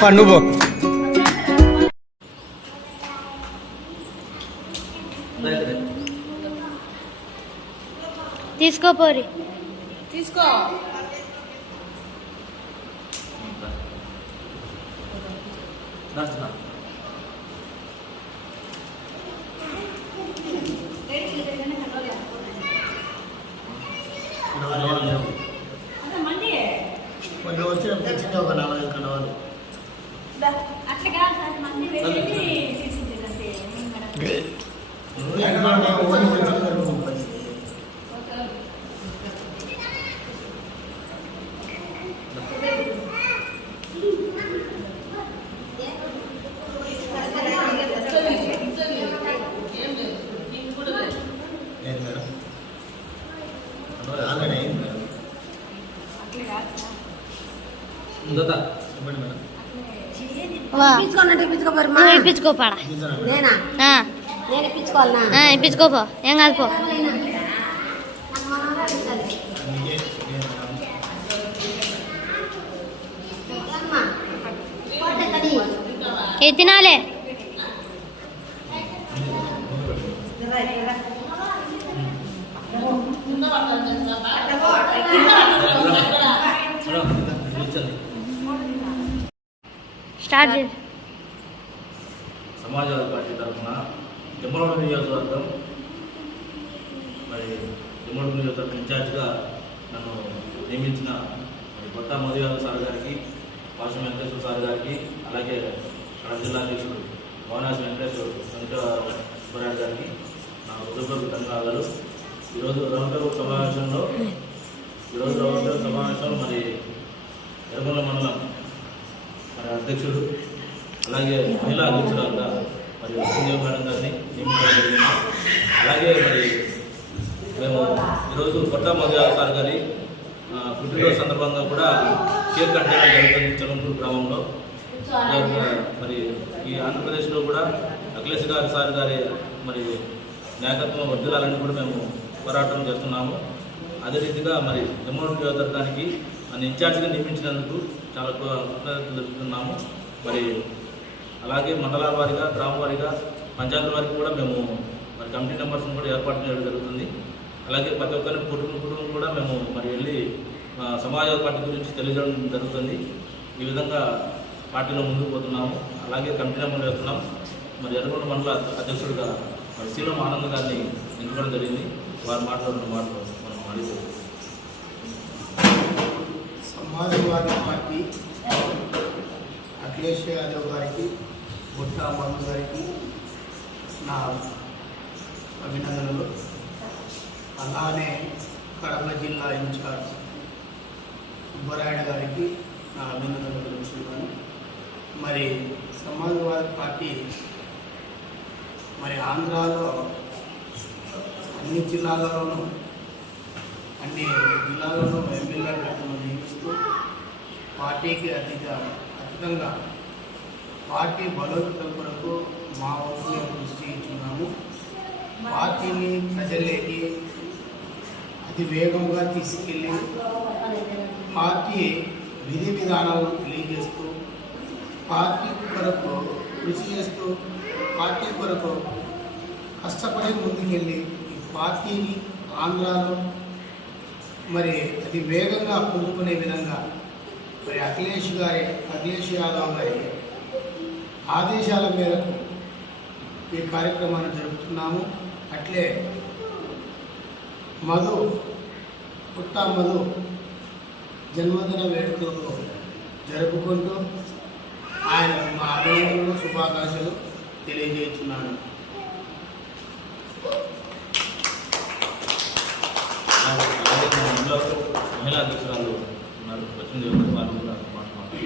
పా నువ్వు తీసుకోపోరి తీసుకో కొన్ని వచ్చిన తెచ్చింది ఒక నాలుగు ఐదు కనవాలు మేడం నేనా? ఇప్పించుకోపో ఏం కాదు పో అందుకే నేను మేడం ఇది తినాలే స్టార్ట్ చేసి సమాజవాద పార్టీ తరఫున జమ్మలూరు నియోజకవర్గం మరి జమ్మలూరు నియోజకవర్గం ఇన్ఛార్జ్గా నన్ను నియమించిన మరి కొత్త మధుయాదవ్ సార్ గారికి పాశం వెంకటేశ్వర సార్ గారికి అలాగే కడప జిల్లా అధ్యక్షుడు భవనాసి వెంకటేశ్వర వెంకట గారికి నా హృదయపూర్వక ధన్యవాదాలు. ఈరోజు రౌండ్ సమావేశంలో ఈరోజు రౌండ్ టేబుల్ సమావేశంలో మరి ఎర్రగొండ మండలం మరి అధ్యక్షుడు అలాగే మహిళా అధ్యక్షురాలుగా మరి వసుదేవ్ మేడం గారిని నియమించడం అలాగే మరి మేము ఈరోజు కొత్త మధు సార్ గారి పుట్టినరోజు సందర్భంగా కూడా కేక్ కట్ చేయడం జరుగుతుంది చలంపూర్ గ్రామంలో. మరి ఈ ఆంధ్రప్రదేశ్లో కూడా అఖిలేష్ గారి సార్ గారి మరి నాయకత్వం వర్ధిల్లాలని కూడా మేము పోరాటం చేస్తున్నాము. అదే రీతిగా మరి జమ్మూ నియోజకవర్గానికి నన్ను ఇన్ఛార్జిగా నియమించినందుకు చాలా కృతజ్ఞతలు తెలుపుతున్నాము. మరి అలాగే మండలాల వారీగా గ్రామ వారీగా పంచాయతీల వారికి కూడా మేము మరి కమిటీ మెంబర్స్ని కూడా ఏర్పాటు చేయడం జరుగుతుంది. అలాగే ప్రతి ఒక్కరిని కుటుంబం కుటుంబం కూడా మేము మరి వెళ్ళి సమాజ పార్టీ గురించి తెలియజేయడం జరుగుతుంది. ఈ విధంగా పార్టీలో ముందుకు పోతున్నాము. అలాగే కమిటీ మెంబర్ వేస్తున్నాం మరి ఎర్రగొండ మండల అధ్యక్షుడిగా మరి శీలం ఆనంద్ గారిని ఎన్నుకోవడం జరిగింది. వారు మాట్లాడుతున్న మాటలు మనం అడిగి సమాజవాదీ పార్టీ అఖిలేష్ యాదవ్ గారికి బుట్టా మధు గారికి నా అభినందనలు. అలానే కడప జిల్లా ఇన్ఛార్జ్ సుబ్బరాయుడు గారికి నా అభినందనలు తెలుపుతున్నాను. మరి సమాజవాదీ పార్టీ మరి ఆంధ్రాలో అన్ని జిల్లాలలోనూ అన్ని జిల్లాలలో ఎమ్మెల్యే అభ్యర్థులను నియమిస్తూ పార్టీకి అధిక ఖచ్చితంగా పార్టీ బలోపేతం కొరకు మా వంతుగా కృషి చేయించున్నాము పార్టీని ప్రజల్లోకి అతి వేగంగా తీసుకెళ్ళి పార్టీ విధి విధానాలను తెలియజేస్తూ పార్టీ కొరకు కృషి చేస్తూ పార్టీ కొరకు కష్టపడి ముందుకెళ్ళి ఈ పార్టీని ఆంధ్రాలో మరి అది వేగంగా పుంజుకునే విధంగా మరి అఖిలేష్ గారి అఖిలేష్ యాదవ్ గారి ఆదేశాల మేరకు ఈ కార్యక్రమాన్ని జరుపుతున్నాము. అట్లే మధు పుట్టా మధు జన్మదిన వేడుకలు జరుపుకుంటూ ఆయనకు మా అభినందనలు శుభాకాంక్షలు తెలియజేస్తున్నాను. మహిళా అధ్యక్షురాలు ఉన్నారు. వచ్చిన దేవుడు వారు కూడా మాట్లాడుతున్నారు.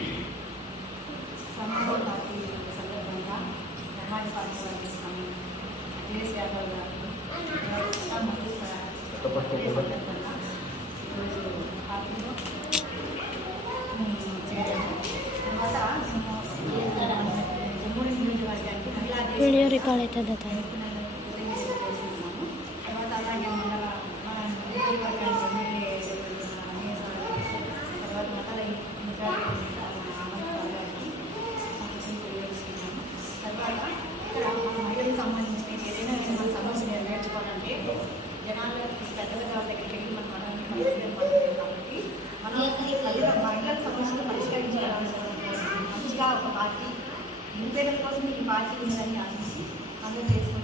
రికార్డ్ అవుతుంది ఏంటంటే జనాలకి పెద్దల దగ్గరికి వెళ్ళి కాబట్టి మనం ఈ తల్లిదండ్రుల సమస్యలు పరిష్కరించాలని మంచిగా ఒక పార్టీ నిరుపేదల కోసం ఈ పార్టీ ఉందని అనేసి అందరూ చేసుకుంటాం